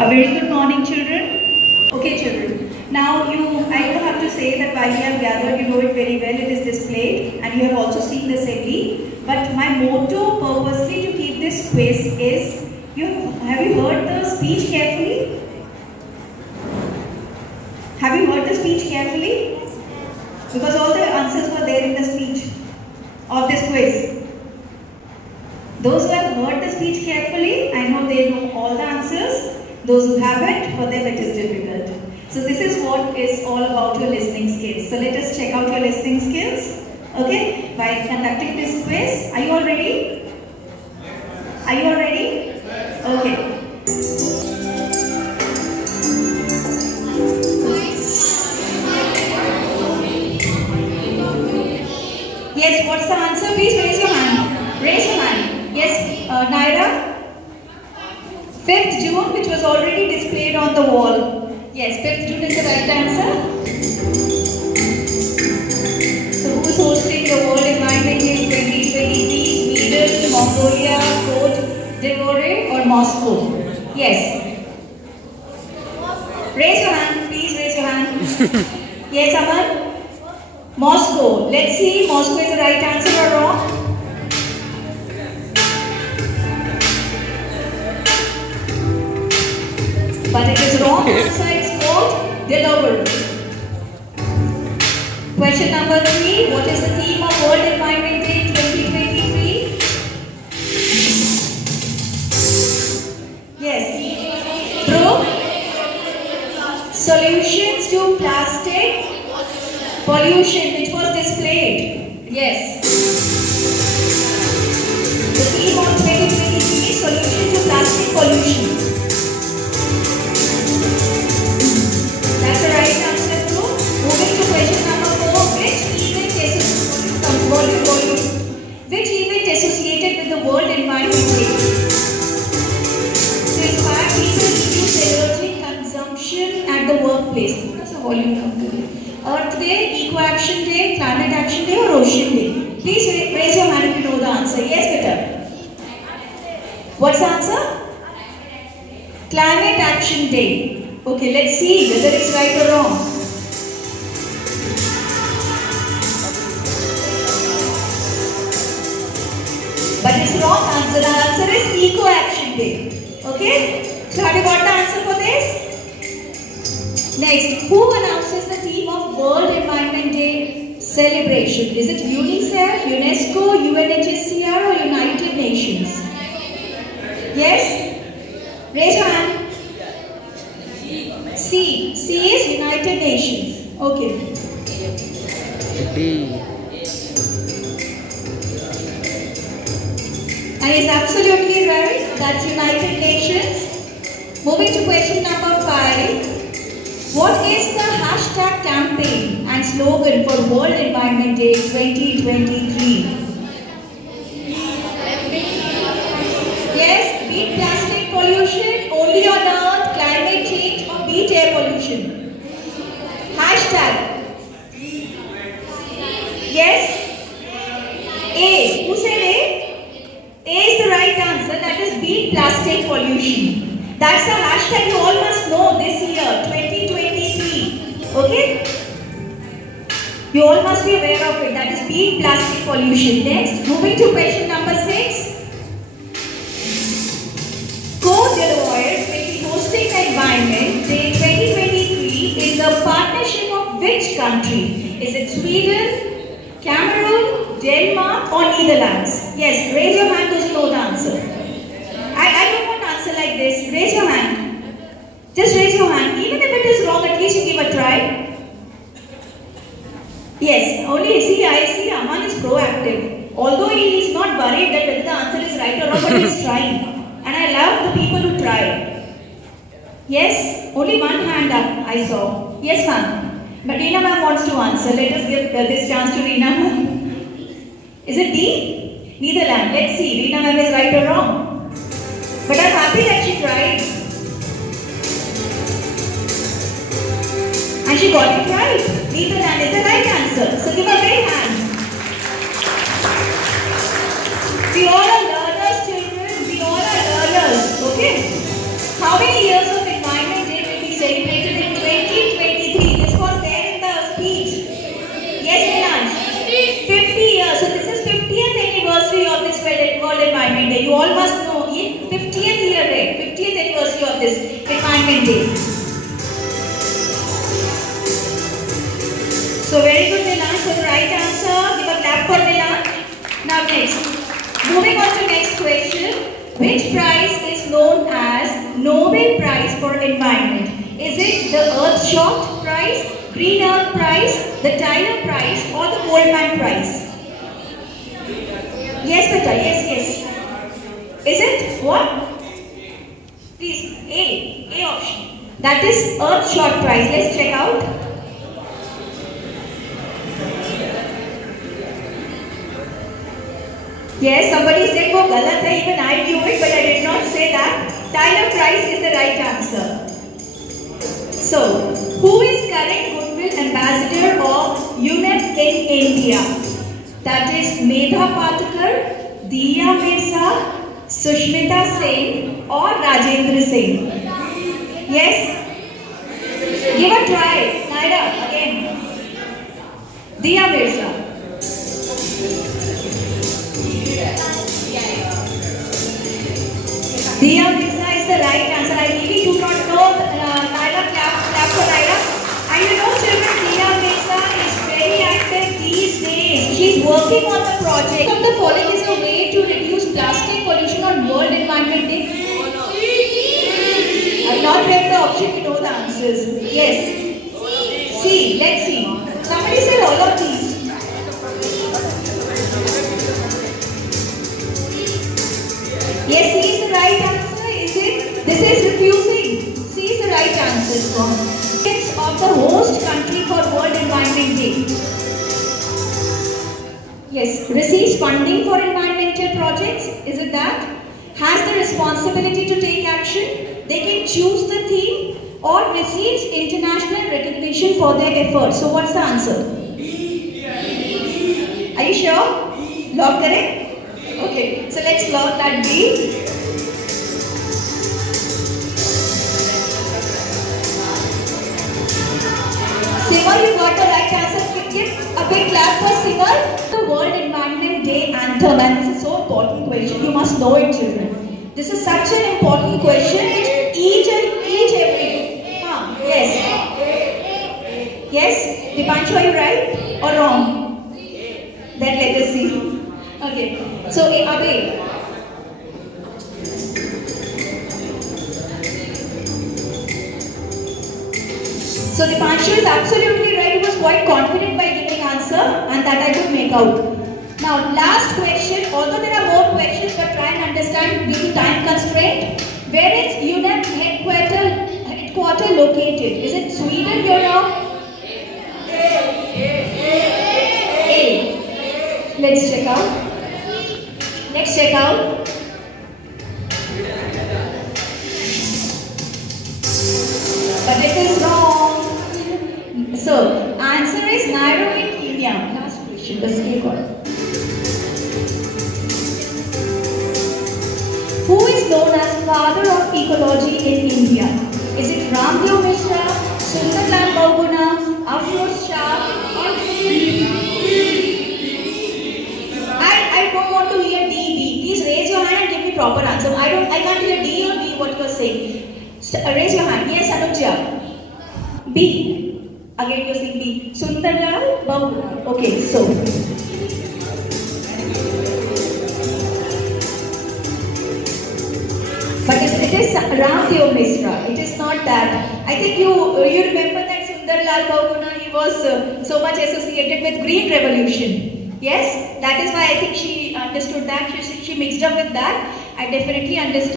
A very good morning, children. Okay, children. Now, I don't have to say that why we have gathered, you know it very well, it is displayed and you have also seen the assembly. But my motto purposely to keep this quiz is, have you heard the speech carefully? Have you heard the speech carefully? Because all the answers were there in the speech of this quiz. Those who have heard the speech carefully, I know they know all the answers. Those who haven't, for them it is difficult. So this is what is all about your listening skills. So let us check out your listening skills, okay, by conducting this quiz. Are you all ready? Are you all ready? Okay. Yes, what's the answer? Please raise your hand. Raise your hand. Yes, Naira? 5th June, which was already displayed on the wall. Yes, 5th June is the right answer. So who is hosting the World Environment Day 2023? Sweden, Mongolia, Cote d'Ivoire or Moscow? Yes. Raise your hand, please raise your hand. Yes, Aman? Moscow. Let's see, Moscow is the right answer or wrong? But it is wrong. Answer is Cote d'Ivoire. Question number 3. What is the theme of World Environment Day 2023? Yes. True. Solutions to plastic pollution, which was displayed. Yes. The theme of 2023 is solution to plastic pollution. That's the right answer too. Moving to question number 4. Which event associated with the World Environment Day? To inspire people to reduce energy consumption at the workplace. What's the volume number? Earth Day, Eco Action Day, Climate Action Day or Ocean Day? Please raise your hand if you know the answer. Yes, better. What's the answer? Climate Action Day. Okay, let's see whether it's right or wrong. But it's wrong answer. The answer is Eco Action Day. Okay? So have you got the answer for this? Next, who announces the theme of World Environment Day celebration? Is it UNICEF, UNESCO, UNHCR or United Nations? Yes? Raise your hand. C. C is United Nations. Okay. And it's absolutely right. That's United Nations. Moving to question number 5. What is the hashtag campaign and slogan for World Environment Day 2023? Yes, beat plastic pollution, only on earth, climate change or beat air pollution. Hashtag. Yes? A. Who said A? A is the right answer, that is beat plastic pollution. That's the hashtag you all must know this year, 2023. Okay? You all must be aware of it. That is beat plastic pollution. Next, moving to question number 6. Cote d'Ivoire will be hosting the Environment Day 2023 in the partnership of which country? Is it Sweden, Cameroon, Denmark or Netherlands? Yes, raise your hand those who know the answer. I don't want to answer like this. Raise your hand. Just raise your hand. Even if it is wrong, at least you give a try. Yes, only I see Aman is proactive. Although he is not worried that whether the answer is right or wrong, but he is trying. And I love the people who try. Yes, only one hand up I saw. Yes, ma'am. But Reena ma'am wants to answer. Let us give this chance to Reena ma'am. Is it D? Netherlands. Let's see. Reena ma'am is right or wrong. But I'm happy that she tried. And she got it right. Netherlands is the right answer. So give a big hand. We all are learners, children. We all are learners. Okay? How many years of all must know, ये 50th year है, 50th anniversary of this Environment Day. So very good Milan for the right answer. Give a clap for Milan. Now next, moving on to next question. Which prize is known as Nobel Prize for Environment? Is it the Earthshot Prize, Green Earth Prize, the Tyler Prize, or the Goldman Prize? Yes, beta. Yes. Is it what? Please, A option. That is Earthshot Prize. Let's check out. Yes, somebody said वो गलत है. Even I knew it, but I did not say that. Tyler Prize is the right answer. So, who is current Goodwill Ambassador of UNEP in India? That is Medha Patkar, Diya Mirza, Sushmita Sen, or Rajendra Singh. Yes? Give a try. Naira, again. Diya Mirza. Diya Mirza is the right answer. I really do not know. Naira, clap for Naira. And you know, children, Diya Mirza is very active these days. She is working on the project. Of the following is a way to reduce plastic pollution on World Environment Day. I have not read the option. You know the answers. Yes. C. Let's see. Somebody said all of these. Yes, C is the right answer. Is it? This is refusing. C is the right answer. It's of the host country for World Environment Day. Yes, receives funding for environmental projects. Is it that? Has the responsibility to take action. They can choose the theme or receives international recognition for their efforts. So what's the answer? Are you sure? Lock correct? Okay, so let's lock that B. Simar, you got the right answer. Give a big clap for Simar. The World Environment Day anthem, and this is so important question. You must know it, children. This is such an important question which each every. Yes. Dipanshu, are you right or wrong? Then let us see. Okay, so Abhay. So Dipanshu is absolutely right. He was quite confident by giving answer, and that I could make out. Now, last question. Although there are more questions, but try and understand due to time constraint. Where is UNEP headquarter located? Is it Sweden, Europe? A. Let's check out. Let's check out. But it is wrong. So, answer is Nairobi, Kenya. Last question. Let's take on. Who is known as father of ecology in India? Is it Ramdev Mishra, Sundarlal Bahuguna, Afroz Shah, or I don't want to hear D, B. Please raise your hand and give me proper answer. I can't hear D or B what you are saying. Raise your hand. Yes, Anuja. B. Again you are saying B. Sundarlal Bahuguna. Okay, so. But it is Ramdev Mishra. It is not that. I think you remember that Sundarlal Bahuguna, he was so much associated with Green Revolution. Yes, that is why I think she understood that. She mixed up with that. I definitely understood.